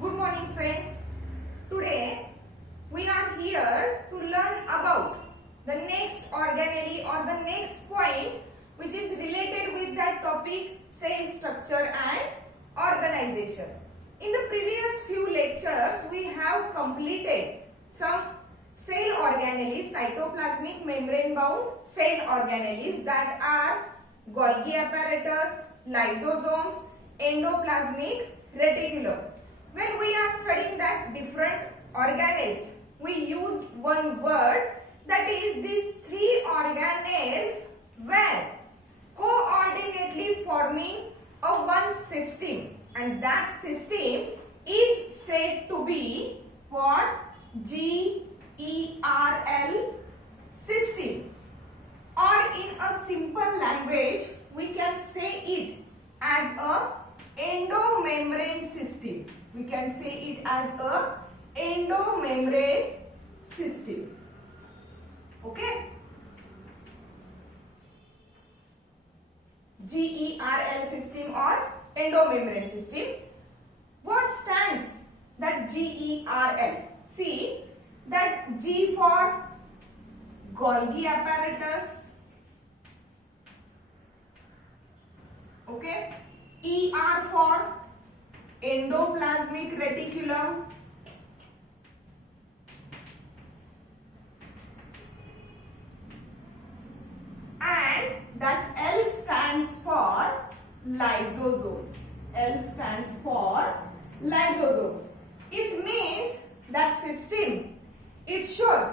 Good morning friends. Today we are here to learn about the next organelle or the next point which is related with that topic, cell structure and organization. In the previous few lectures we have completed some cell organelles, cytoplasmic membrane bound cell organelles, that are Golgi apparatus, lysosomes, endoplasmic reticulum. When we are studying that different organelles, we use one word, that is these three organelles were coordinately forming a one system, and that system is said to be what? GERL system, or in a simple language we can say it as a endomembrane system. We can say it as a endomembrane system. Okay? GERL system or endomembrane system. What stands that GERL? See that G for Golgi apparatus. Okay? ER for endoplasmic reticulum. And that L stands for lysosomes. L stands for lysosomes. It means that system, it shows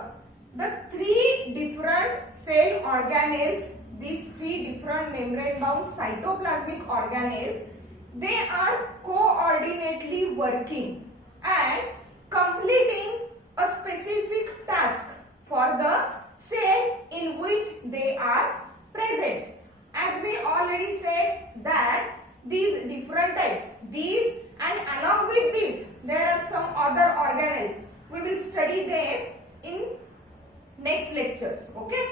the three different cell organelles, these three different membrane bound cytoplasmic organelles, they are coordinately working and completing a specific task for the cell in which they are present. As we already said that these different types, these and along with these there are some other organelles. We will study them in next lectures. Okay?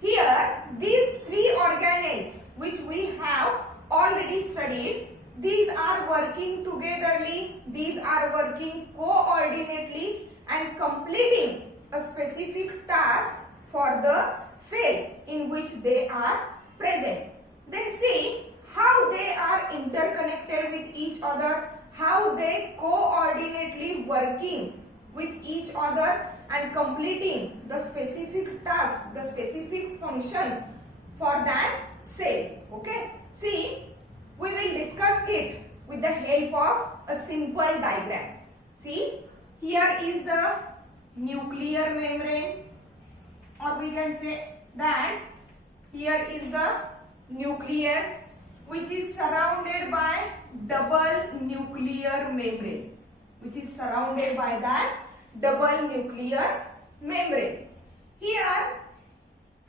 Here these three organelles which we have already studied, these are working togetherly, these are working coordinately and completing a specific task for the cell in which they are present. Then see how they are interconnected with each other, how they coordinately working with each other and completing the specific task, the specific function for that cell. Okay? See, we will discuss it with the help of a simple diagram. See, here is the nuclear membrane, or we can say that here is the nucleus which is surrounded by double nuclear membrane, which is surrounded by that double nuclear membrane. Here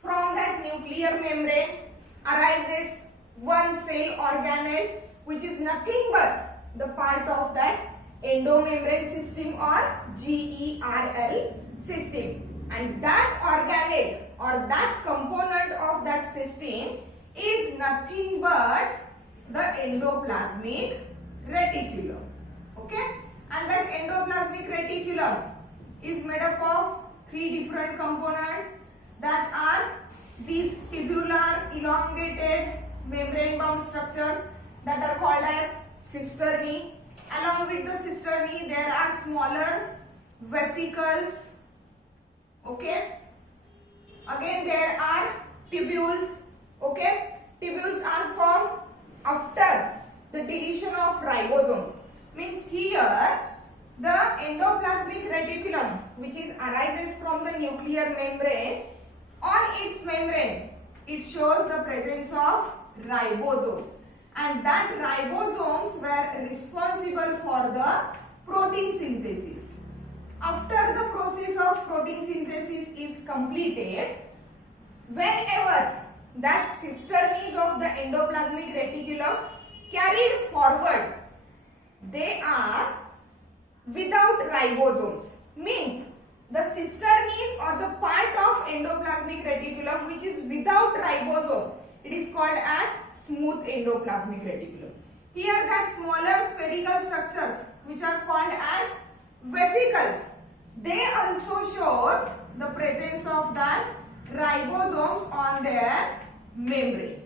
from that nuclear membrane arises one cell organelle which is nothing but the part of that endomembrane system or GERL system, and that organelle or that component of that system is nothing but the endoplasmic reticulum. Okay? And that endoplasmic reticulum is made up of three different components, that are these tubular elongated membrane bound structures that are called as cisternae. Along with the cisternae there are smaller vesicles. Okay? Again there are tubules. Okay? Tubules are formed after the deletion of ribosomes. Means here the endoplasmic reticulum which is arises from the nuclear membrane, on its membrane it shows the presence of ribosomes, and that ribosomes were responsible for the protein synthesis. After the process of protein synthesis is completed, whenever that cisternae of the endoplasmic reticulum carried forward, they are without ribosomes. Means the cisternae or the part of endoplasmic reticulum which is without ribosome, it is called as smooth endoplasmic reticulum. Here that smaller spherical structures which are called as vesicles. They also shows the presence of that ribosomes on their membrane.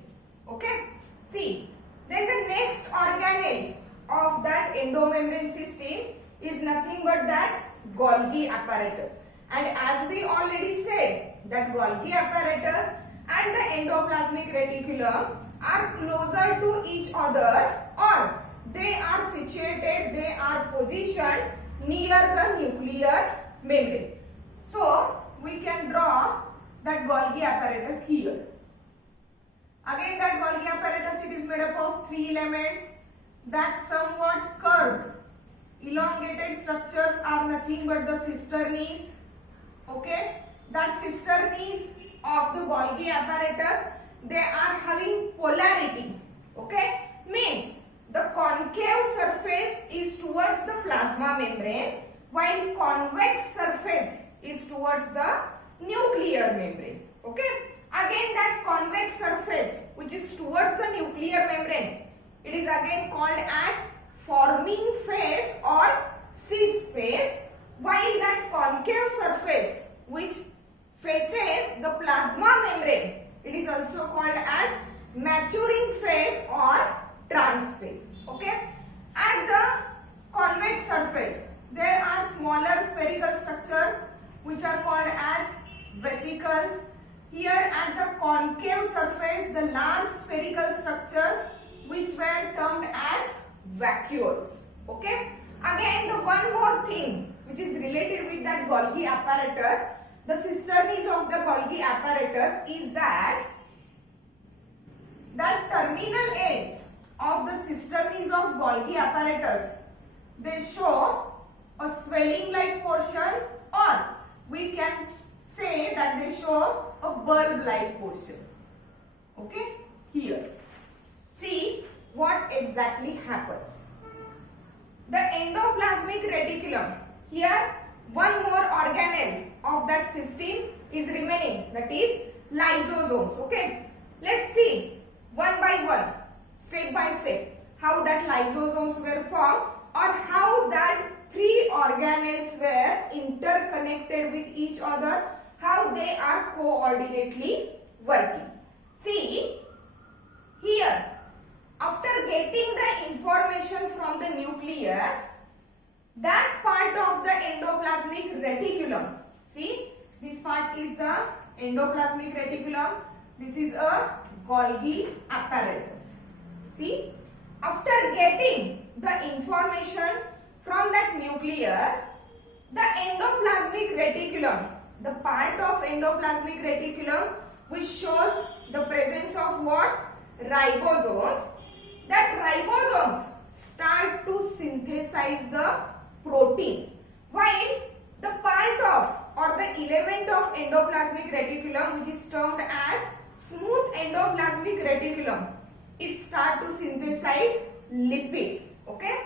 Okay. See, then the next organelle of that endomembrane system is nothing but that Golgi apparatus. And as we already said, that Golgi apparatus and the endoplasmic reticulum are closer to each other, or they are situated, they are positioned near the nuclear membrane. So we can draw that Golgi apparatus here. Again, that Golgi apparatus, it is made up of three elements. That somewhat curved, elongated structures are nothing but the cisternes. Okay, that cisternes of the Golgi apparatus, they are having polarity. Okay, means the concave surface is towards the plasma membrane, while convex surface is towards the nuclear membrane. Okay, again that convex surface which is towards the nuclear membrane, it is again called as forming phase or cis phase, while that concave surface which faces the plasma membrane, it is also called as maturing phase or trans phase. Okay, at the convex surface there are smaller spherical structures which are called as vesicles. Here at the concave surface, the large spherical structures which were termed as vacuoles. Okay, again the one more thing which is related with that Golgi apparatus, the cisternes of the Golgi apparatus, is that terminal ends of the cisternes of Golgi apparatus, they show a swelling like portion, or we can say that they show a bulb like portion. Okay, here see what exactly happens. The endoplasmic reticulum, here one more organelle of that system is remaining, that is lysosomes. Okay, let's see one by one, step by step, how that lysosomes were formed, or how that three organelles were interconnected with each other, how they are coordinately working. See here, after getting the information from the nucleus, that part of the endoplasmic reticulum, see this part is the endoplasmic reticulum, this is a Golgi apparatus. See, after getting the information from that nucleus, the endoplasmic reticulum, the part of endoplasmic reticulum which shows the presence of what? Ribosomes. That ribosomes start to synthesize the proteins, while the part of or the element of endoplasmic reticulum which is termed as smooth endoplasmic reticulum, it start to synthesize lipids. Okay,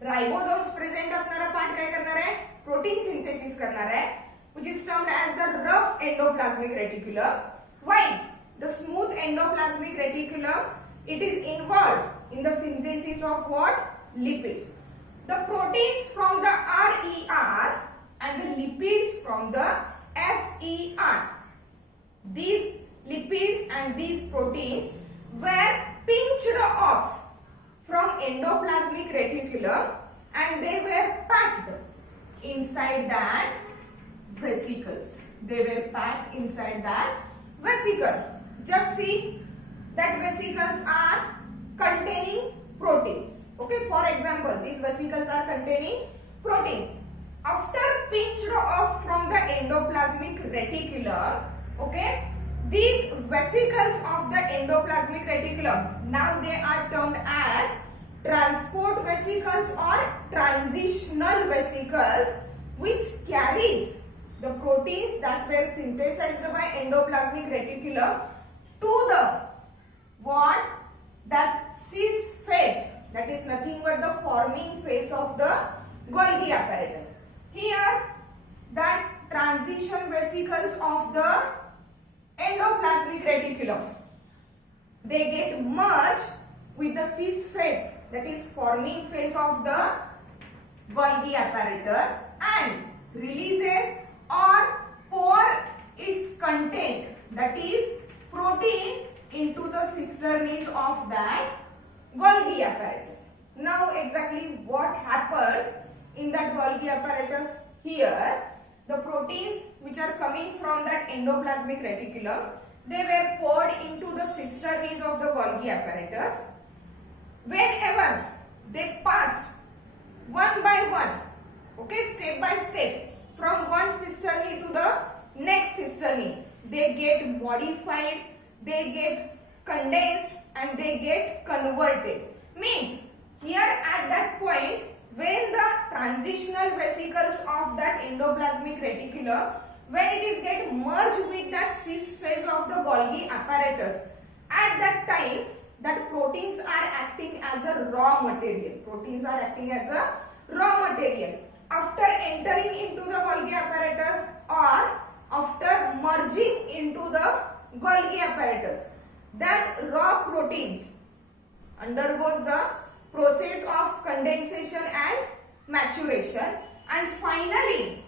ribosomes present असणारा part काय करणार आहे? Protein synthesis करणार आहे, which is termed as the rough endoplasmic reticulum, while the smooth endoplasmic reticulum, it is involved in the synthesis of what? Lipids. The proteins from the RER and the lipids from the SER. These lipids and these proteins were pinched off from endoplasmic reticulum and they were packed inside that vesicles. They were packed inside that vesicle. Just see that vesicles are containing proteins. Okay, for example, these vesicles are containing proteins. After pinched off from the endoplasmic reticulum, okay, these vesicles of the endoplasmic reticulum, now they are termed as transport vesicles or transitional vesicles, which carries the proteins that were synthesized by endoplasmic reticulum to the what? That cis phase, that is nothing but the forming phase of the Golgi apparatus. Here, that transition vesicles of the endoplasmic reticulum, they get merged with the cis phase, that is forming phase of the Golgi apparatus and releases or pour its content, that is protein, into the cisternes of that Golgi apparatus. Now exactly what happens in that Golgi apparatus? Here the proteins which are coming from that endoplasmic reticulum, they were poured into the cisternes of the Golgi apparatus. Whenever they pass one by one, okay, step by step, from one cistern to the next cistern, they get modified, they get condensed and they get converted. Means here at that point, when the transitional vesicles of that endoplasmic reticulum, when it is get merged with that cis phase of the Golgi apparatus, at that time that proteins are acting as a raw material. Proteins are acting as a raw material. After entering into the Golgi apparatus or after merging into the Golgi apparatus, that raw proteins undergoes the process of condensation and maturation, and finally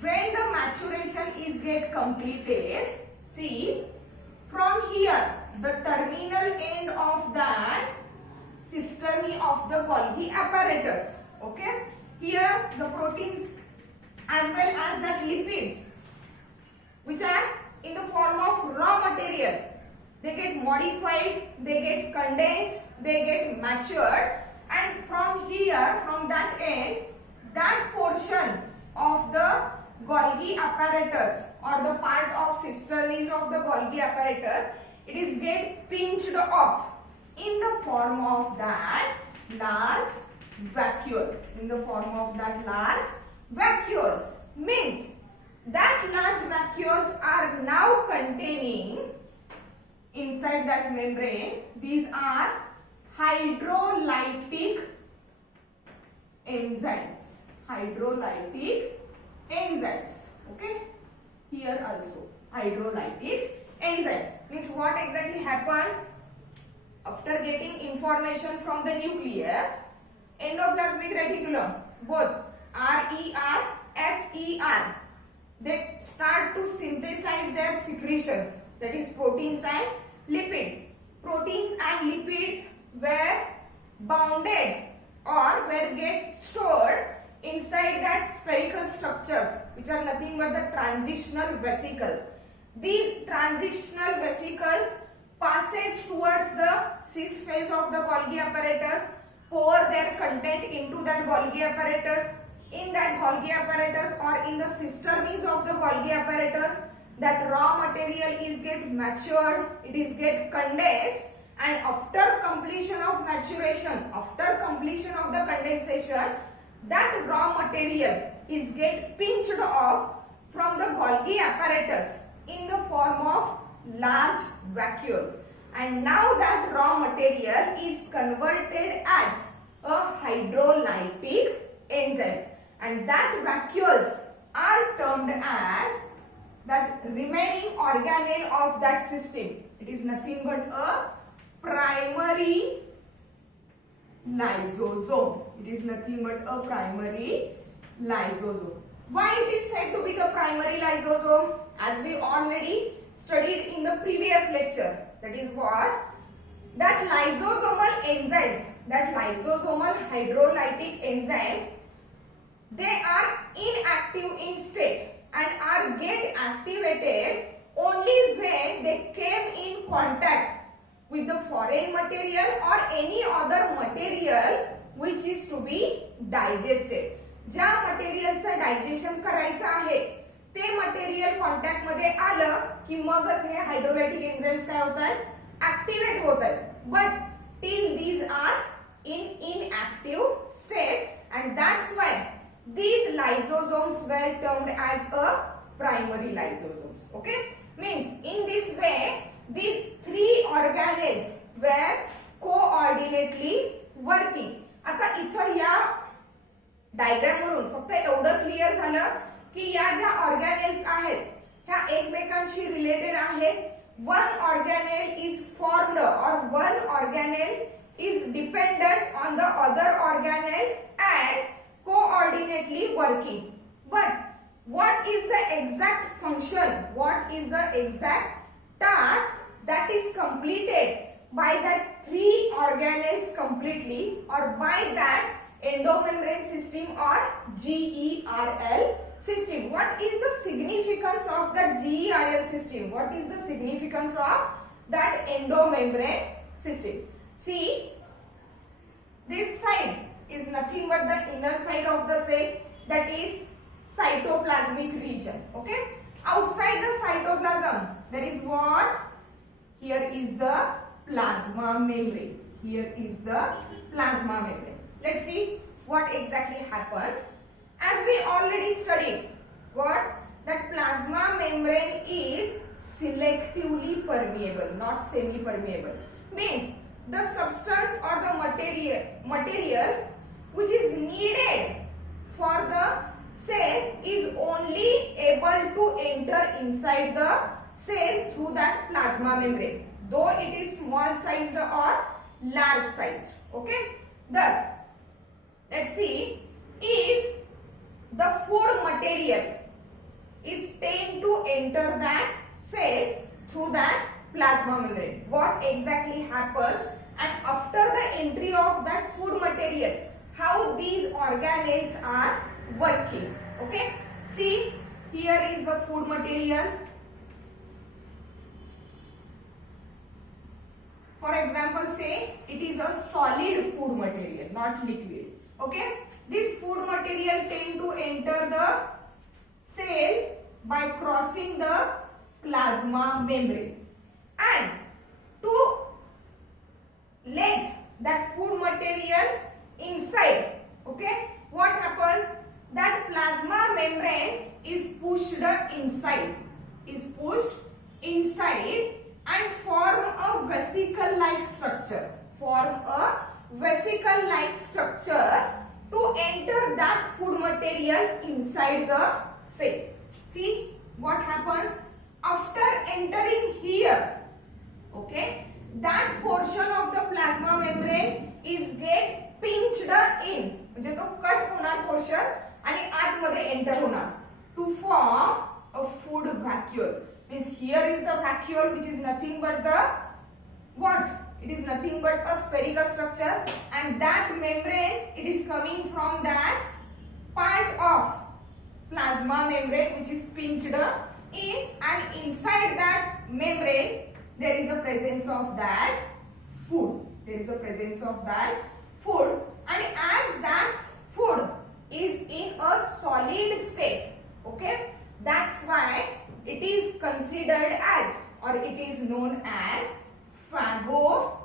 when the maturation is get completed, see from here the terminal end of that cistern of the Golgi apparatus, okay, here the proteins as well as that lipids which are in the form of raw material, they get modified, they get condensed, they get matured, and from here, from that end, that portion of the Golgi apparatus or the part of cisternes of the Golgi apparatus, it is get pinched off in the form of that large vacuoles. In the form of that large vacuoles, means that large vacuoles are now containing inside that membrane, these are hydrolytic enzymes. Hydrolytic enzymes. Okay. Here also hydrolytic enzymes. Means what exactly happens? After getting information from the nucleus, endoplasmic reticulum, both RER, SER, they start to synthesize their secretions, that is proteins and lipids. Proteins and lipids were bounded or were get stored inside that spherical structures which are nothing but the transitional vesicles. These transitional vesicles passes towards the cis phase of the Golgi apparatus, pour their content into that Golgi apparatus. In that Golgi apparatus or in the cisternes of the Golgi apparatus, that raw material is get matured, it is get condensed, and after completion of maturation, after completion of the condensation, that raw material is get pinched off from the Golgi apparatus in the form of large vacuoles, and now that raw material is converted as a hydrolytic enzymes, and that vacuoles are termed as that remaining organelle of that system. It is nothing but a primary lysosome. It is nothing but a primary lysosome. Why it is said to be the primary lysosome? As we already studied in the previous lecture. That is what? That lysosomal enzymes, that lysosomal hydrolytic enzymes, they are inactive in state and are get activated only when they came in contact with the foreign material or any other material which is to be digested. ज्या मटेरियलचं digestion करायचं आहे ते material contact मध्ये आलं की मगच हे हायड्रोलायटिक enzymes काय होतात, ऍक्टिव्हेट होतात. But till these are in inactive state and that's why these lysosomes were termed as a primary lysosomes. Okay, means in this way these three organelles were coordinately working. आता इथं या diagram वरून फक्त एवढं clear झालं की या ज्या ऑर्गॅनेल्स आहेत ह्या एकमेकांशी रिलेटेड आहेत. वन ऑर्गॅनेल इज फॉर्म्ड और one ऑर्गॅनेल is dependent on the other organelle and coordinately working. But what is the exact function? What is the exact task that is completed by that three organelles completely, or by that endomembrane system or GERL system? What is the significance of that GERL system? What is the significance of that endomembrane system? See, this side is nothing but the inner side of the cell, that is cytoplasmic region. Okay, outside the cytoplasm there is what? Here is the plasma membrane. Here is the plasma membrane. Let's see what exactly happens. As we already studied, what? That plasma membrane is selectively permeable, not semi-permeable. Means the substance or the material which is needed for the cell is only able to enter inside the cell through that plasma membrane, though it is small sized or large sized. Okay, thus let's see, if the food material is tend to enter that cell through that plasma membrane, what exactly happens? And after the entry of that food material, how these organelles are working. Okay, see, here is the food material. For example, say it is a solid food material, not liquid. Okay, this food material tend to enter the cell by crossing the plasma membrane, and to let that food material inside, okay, what happens? That plasma membrane is pushed inside, and form a vesicle-like structure. To enter that food material inside the cell. See what happens after entering here. Okay, that portion of the plasma membrane is get pinched in, म्हणजे तो cut होणार portion आणि आतमध्ये enter होणार to form a food vacuole. Means here is the vacuole, which is nothing but the what? It is nothing but a spherical structure, and that membrane, it is coming from that part of plasma membrane which is pinched in, and inside that membrane there is a presence of that food. And as that food is in a solid state, okay, that's why it is considered as, or it is known as phagosome.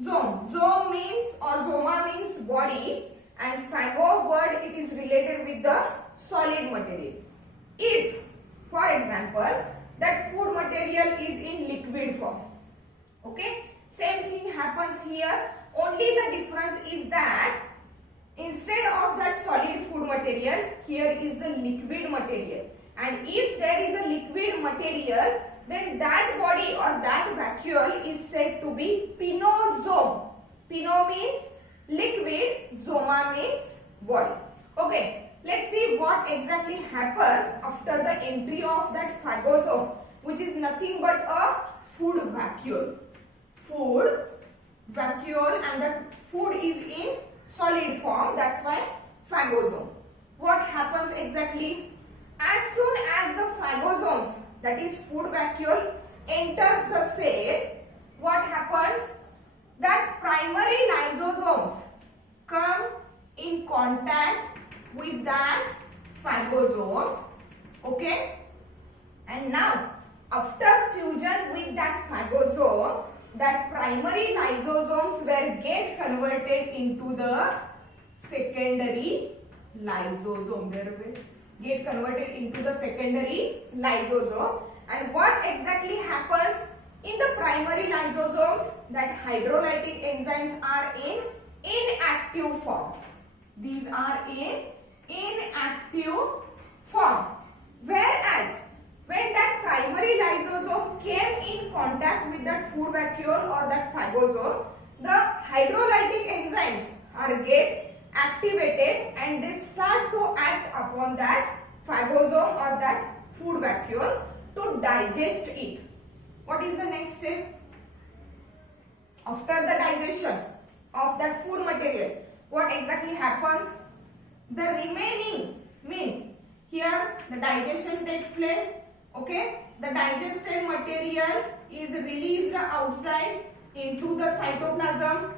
Zome means, or zoma means body, and phago word, it is related with the solid material. If, for example, that food material is in liquid form, okay, same thing happens here. Only the difference is that instead of that solid food material, here is the liquid material. And if there is a liquid material, then that body or that vacuole is said to be pinosome. Pino means liquid, zoma means body. Okay, let's see what exactly happens after the entry of that phagosome, which is nothing but a food vacuole. And the food is in solid form, that's why phagosome. What happens exactly? As soon as the phagosomes, that is food vacuole, enters the cell, what happens? That primary lysosomes come in contact with that phagosomes, okay, and now after fusion with that phagosome, that primary lysosomes were get converted into the secondary lysosome. They will get converted into the secondary lysosome. And what exactly happens in the primary lysosomes? That hydrolytic enzymes are in inactive form. These are in inactive form. Whereas when that primary lysosome came in contact with that food vacuole or that phagosome, the hydrolytic enzymes are get activated and they start to act upon that phagosome or that food vacuole to digest it. What is the next step? After the digestion of that food material, what exactly happens? The remaining means here the digestion takes place. Okay, the digested material is released outside into the cytoplasm.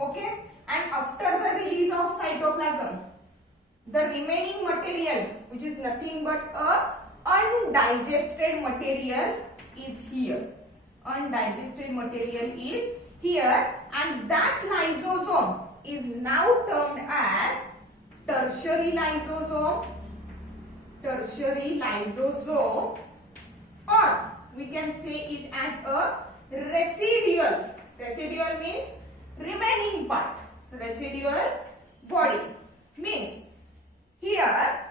Okay, and after the release of cytoplasm, the remaining material, which is nothing but a undigested material, is here. Undigested material is here, and that lysosome is now termed as tertiary lysosome. Tertiary lysosome, or we can say it as a residual. Residual means remaining part. Residual body means here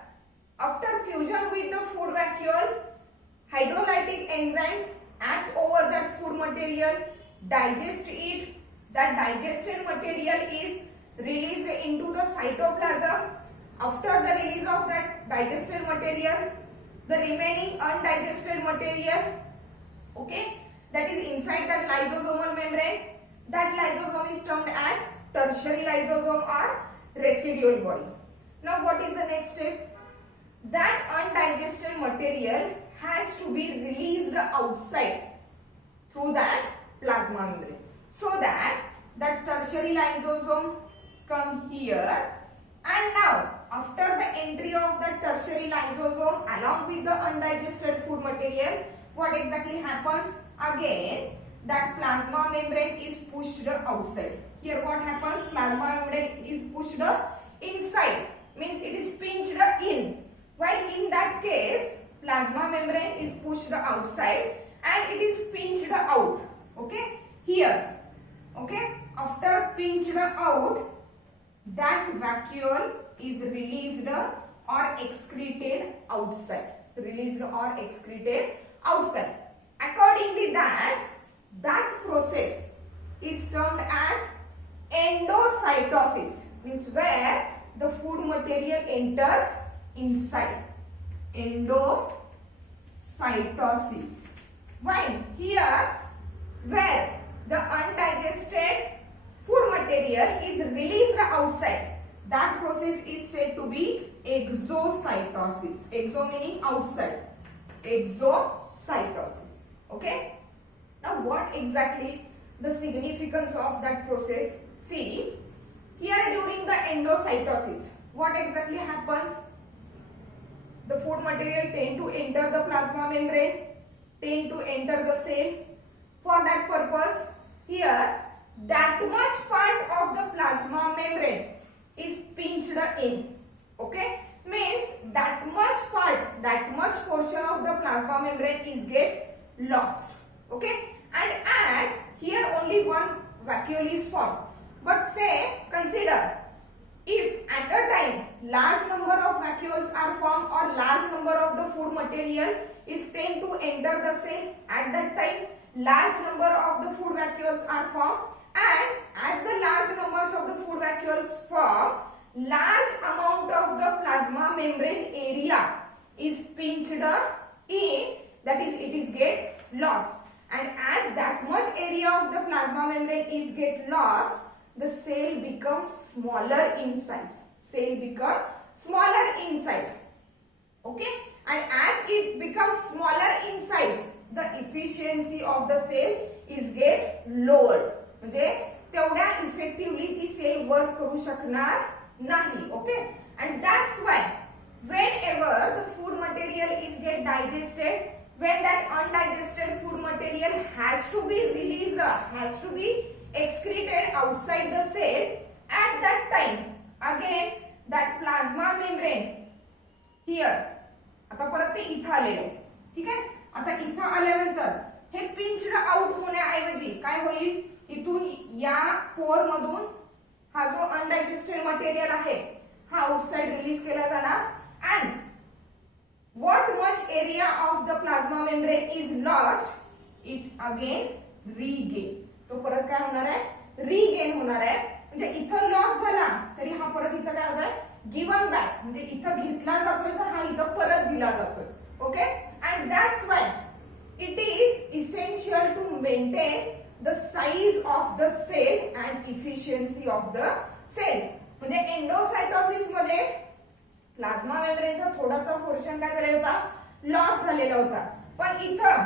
after fusion with the food vacuole, hydrolytic enzymes act over that food material, digest it. That digested material is released into the cytoplasm. After the release of that digested material, the remaining undigested material, okay, that is inside that lysosomal membrane, that lysosome is termed as tertiary lysosome or residual body. Now what is the next step? That undigested material has to be released outside through that plasma membrane, so that that tertiary lysosome come here, and now after the entry of the tertiary lysosome along with the undigested food material, what exactly happens? Again that plasma membrane is pushed outside. Here what happens? Plasma membrane is pushed inside, means it is pinched in, while in that case plasma membrane is pushed outside and it is pinched out. Okay, here, okay, after pinched out, that vacuole is released or excreted outside. Released or excreted outside. Accordingly, that process is termed as endocytosis, means where the food material enters inside. Endocytosis. Why? Here, where the undigested food material is released outside, that process is said to be exocytosis. Exo meaning outside. Exocytosis. Okay. Now what exactly the significance of that process? See, here during the endocytosis, what exactly happens? The food material tend to enter the plasma membrane, tend to enter the cell. For that purpose, here that much part of the plasma membrane is pinched in. Okay, means that much part, that much portion of the plasma membrane is get lost. Okay, and as here only one vacuole is formed, but say consider if at a time large number of vacuoles are formed or large number of the food material is tend to enter the cell, at that time large number of the food vacuoles are formed, and as the large numbers of the food vacuoles form, large amount of the plasma membrane area is pinched in, that is it is get lost, and as that much area of the plasma membrane is get lost, the cell becomes smaller in size. Cell become smaller in size. Okay, and as it becomes smaller in size, the efficiency of the cell is get lowered. म्हणजे तेवढ्या effectively ती cell work करू शकणार नाही. Okay, and that's why whenever the food material is get digested, when that undigested food material has to be released, has to be excreted outside the cell, at that time again that plasma membrane here, आता परत ते इथं आलेलं. ठीक आहे, आता इथं आल्यानंतर हे पिंच्ड आउट होण्याऐवजी काय होईल, इथून या पोर मधून हा जो अनडायजेस्टेड मटेरियल आहे हा आउटसाइड रिलीज केला जाणार, and what much area of the plasma membrane is lost, it again regain. तो परत काय होणार आहे, रिगेन होणार आहे. म्हणजे इथं लॉस झाला तरी हा परत इथं काय होतोय गिवन बॅक, म्हणजे इथं घेतला जातोय तर हा इथं परत दिला जातोय. Okay, and that's why it is essential to maintain the size of the cell and efficiency of the cell. म्हणजे एंडोसायटोसिस मध्ये प्लाझ्मा मेम्ब्रेनचा थोडासा पोर्शन काय झालेला होता, लॉस झालेला होता. पण इथं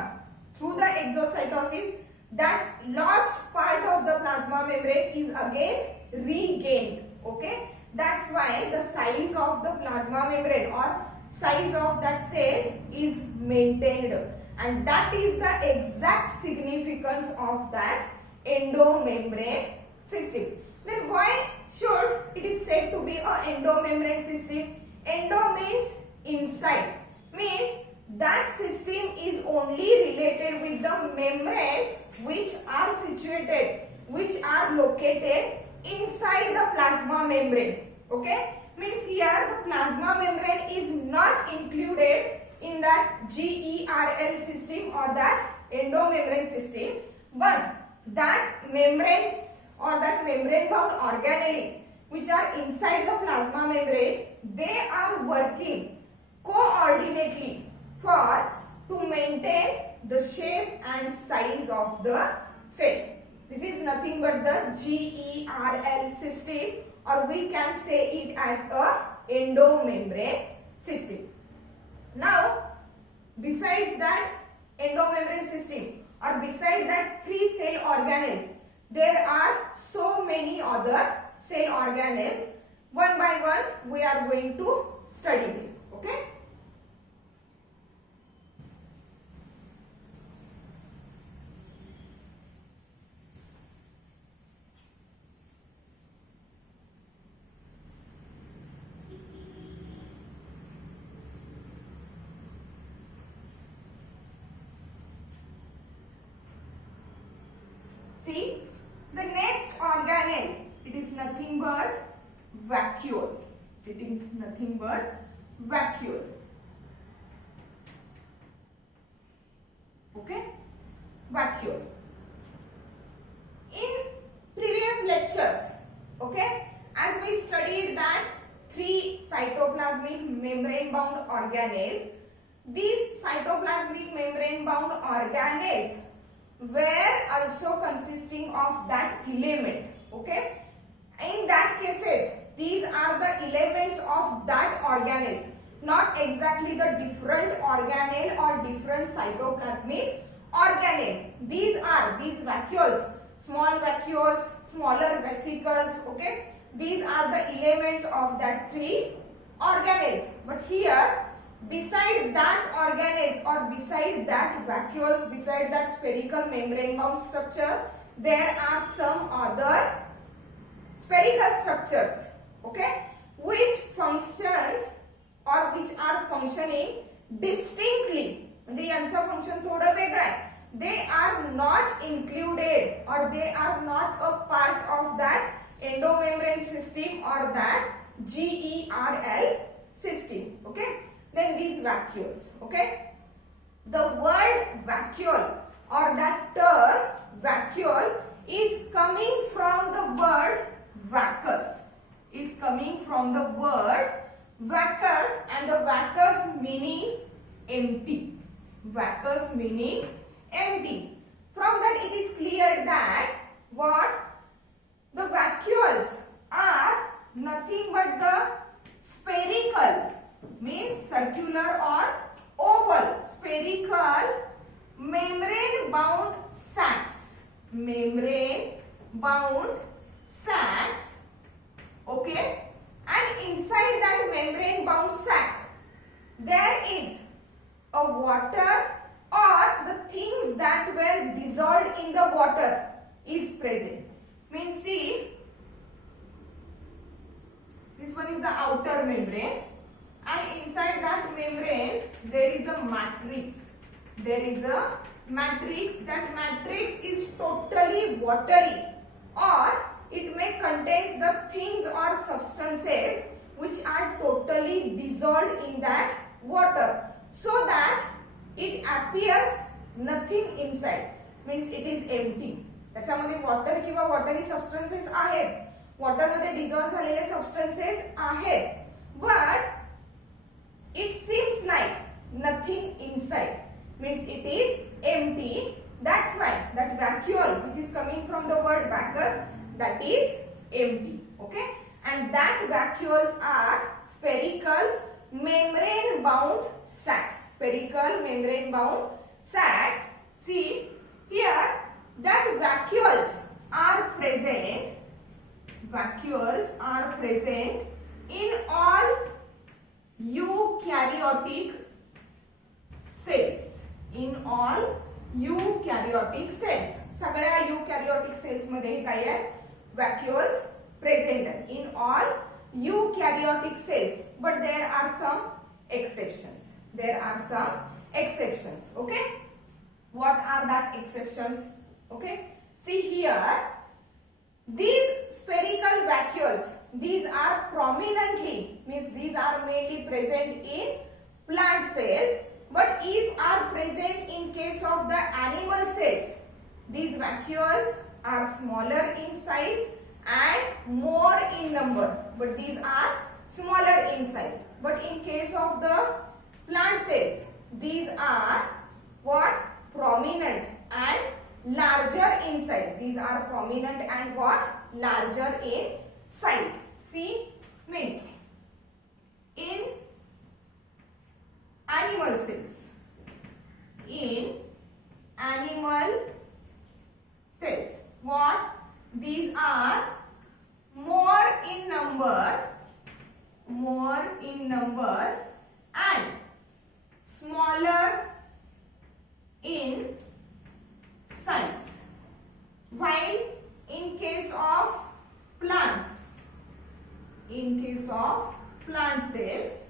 through the exocytosis that lost part of the plasma membrane is again regained. Okay, that's why the size of the plasma membrane or size of that cell is maintained, and that is the exact significance of that endomembrane system. Then why should it is said to be a endomembrane system? Endo means inside, means that system is only related with the membranes which are situated, which are located inside the plasma membrane. Okay, means here the plasma membrane is not included in that GERL system or that endomembrane system, but that membranes or that membrane bound organelles which are inside the plasma membrane, they are working coordinately for to maintain the shape and size of the cell. This is nothing but the GERL system, or we can say it as a endomembrane system. Now, besides that endomembrane system or besides that 3 cell organelles, there are so many other cell organelles. One by one we are going to study them. Okay. See, the next organelle, it is nothing but vacuole. It is nothing but vacuole. Okay, vacuole. In previous lectures, okay, as we studied that 3 cytoplasmic membrane bound organelles, these cytoplasmic membrane bound organelles were also consisting of that element. Okay, in that cases these are the elements of that organelles, not exactly the different organelle or different cytoplasmic organelle. These are these vacuoles, small vacuoles, smaller vesicles. Okay, these are the elements of that 3 organelles. But here, beside that organelles or beside that vacuoles, beside that spherical membrane bound structure, there are some other spherical structures, okay, which functions or which are functioning distinctly. म्हणजे यांचा function थोडं वेगळं आहे. They are not included or they are not a part of that endomembrane system or that GERL system. Okay. Then these vacuoles. Okay. The word vacuole or that term vacuole is coming from the word vacus. Is coming from the word vacus, and the vacus meaning empty. Vacus meaning empty. From that it is clear that what the vacuoles are nothing but the spherical, means circular or oval, spherical membrane bound sacs. Membrane bound sacs. Okay, and inside that membrane bound sac there is a water or the things that were dissolved in the water is present. Means see, this one is the outer membrane, and inside that membrane there is a matrix. There is a matrix. That matrix is totally watery, or it may contains the things or substances which are totally dissolved in that water, so that it appears nothing inside, means it is empty. त्याच्यामध्ये water किंवा वॉटरी substances आहेत, वॉटरमध्ये dissolve झालेले substances आहेत, but it seems like nothing inside, means it is empty. That's why that vacuole which is coming from the word vacuous, that is empty. Okay, and that vacuoles are spherical membrane bound sacs. Spherical membrane bound sacs. See here that vacuoles are present in all eukaryotic cells. In all eukaryotic cells. सगळ्या eukaryotic cells मध्ये हे काय आहे? Vacuoles present आहे. In all eukaryotic cells, but there are some exceptions. There are some exceptions. Okay? What are that exceptions? Okay? See here, these spherical vacuoles, these are prominently, means these are mainly present in plant cells, but if are present in case of the animal cells, these vacuoles are smaller in size and more in number, but these are smaller in size. But in case of the plant cells, these are what? Prominent and larger in size. These are prominent and what? Larger in size. See, means in animal cells. In animal cells, what? These are more in number and smaller in size. While in case of plants, plant cells,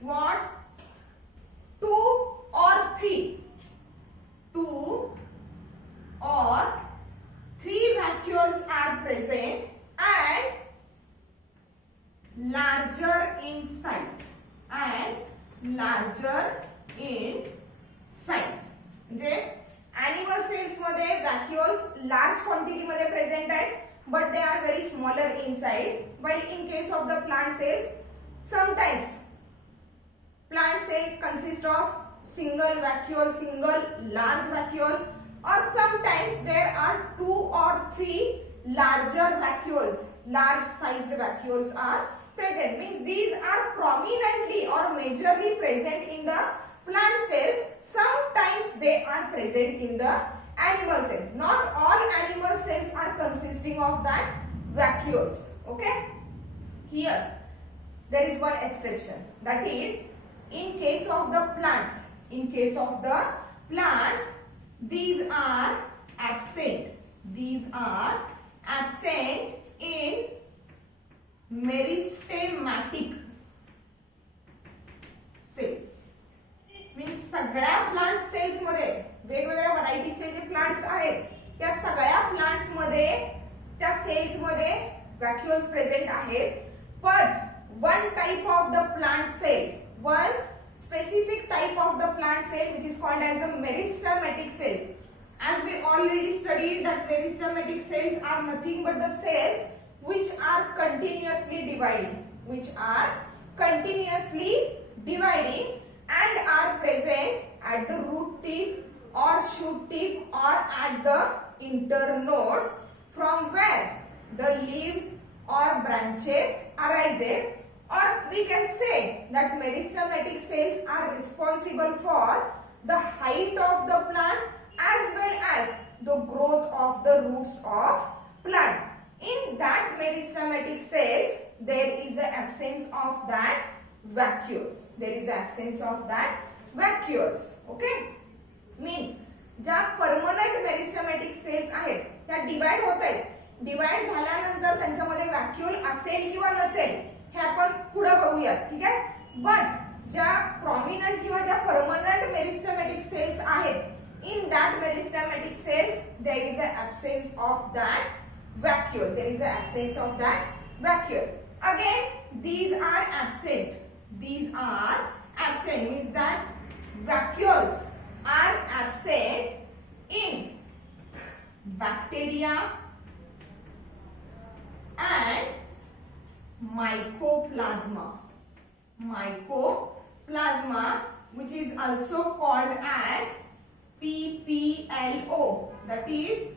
what? Two or three vacuoles are present and larger in size. म्हणजे animal cells मध्ये vacuoles large quantity मध्ये present आहेत, but they are very smaller in size. While in case of the plant cells, sometimes plant cell consist of single vacuole, single large vacuole, or sometimes there are two or three larger vacuoles, large sized vacuoles are present. Means these are prominently or majorly present in the plant cells. Sometimes they are present in the animal cells. Not all animal cells are consisting of that vacuoles. Okay? Here there is one exception, that is in case of the plants. In case of the plants, these are absent. These are absent in meristematic cells. Means सगळ्या plant cells मध्ये वेगवेगळ्या व्हरायटीचे जे plants आहेत त्या सगळ्या plants मध्ये त्या cells मध्ये vacuoles present आहेत. But one type of the plant cell, one specific type of the plant cell which is called as the meristematic cells. As we already studied that meristematic cells are nothing but the cells which are continuously dividing and are present at the root tip or shoot tip or at the internodes from where the leaves or branches arises. Or we can say that meristematic cells are responsible for the height of the plant as well as the growth of the roots of plants. In that meristematic cells, there is an absence of that vacuoles. Okay? Means ज्या permanent मेरिस्टेमॅटिक sales आहेत त्या divide होत आहेत. Divide झाल्यानंतर त्यांच्यामध्ये व्हॅक्यूल असेल किंवा नसेल हे आपण पुढे बघूया. ठीक आहे. बट ज्या प्रॉमिनंट किंवा ज्या परमनंट मेरिस्टेमॅटिक सेल्स आहेत, in that meristematic cells there is an absence of that vacuole. Again these are absent. Means that vacuoles are absent in bacteria and mycoplasma. Mycoplasma, which is also called as PPLO, that is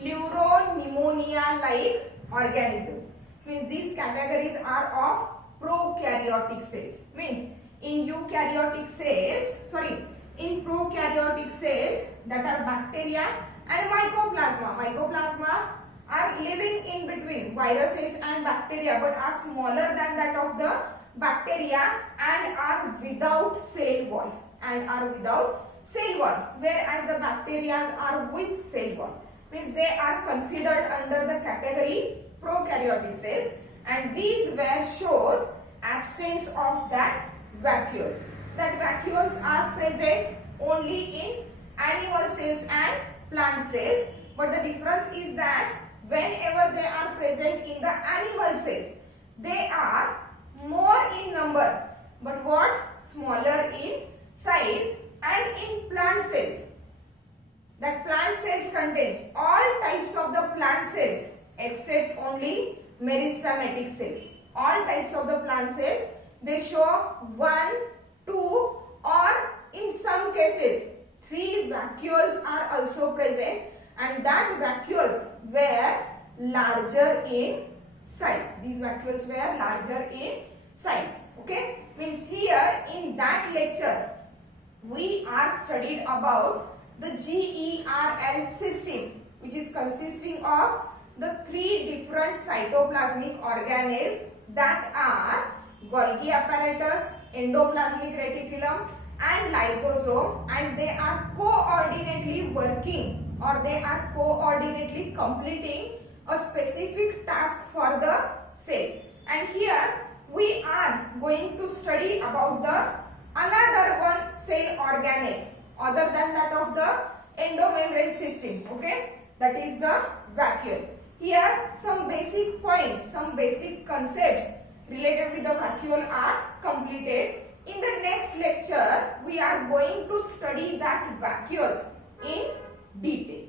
pleuropneumonia-like organisms. Means these categories are of prokaryotic cells. Means in prokaryotic cells that are bacteria and mycoplasma. Mycoplasma are living in between viruses and bacteria, but are smaller than that of the bacteria and are without cell wall. Whereas the bacteria are with cell wall. Means they are considered under the category prokaryotic cells, and these where shows absence of that vacuoles. That vacuoles are present only in animal cells and plant cells, but the difference is that whenever they are present in the animal cells, they are more in number, but smaller in size. And in plant cells, that plant cells contains all types of the plant cells except only meristematic cells. All types of the plant cells, they show 1, 2 or in some cases 3 vacuoles are also present, and that vacuoles were larger in size. These vacuoles were larger in size. Okay, means here in that lecture we are studied about the GERL system, which is consisting of the 3 different cytoplasmic organelles that are Golgi apparatus, endoplasmic reticulum and lysosome, and they are coordinately working, or they are coordinately completing a specific task for the cell. And here we are going to study about the another one cell organelle other than that of the endomembrane system. Okay, that is the vacuole. Here some basic points, some basic concepts related with the vacuole are completed. In the next lecture we are going to study that vacuoles in detail.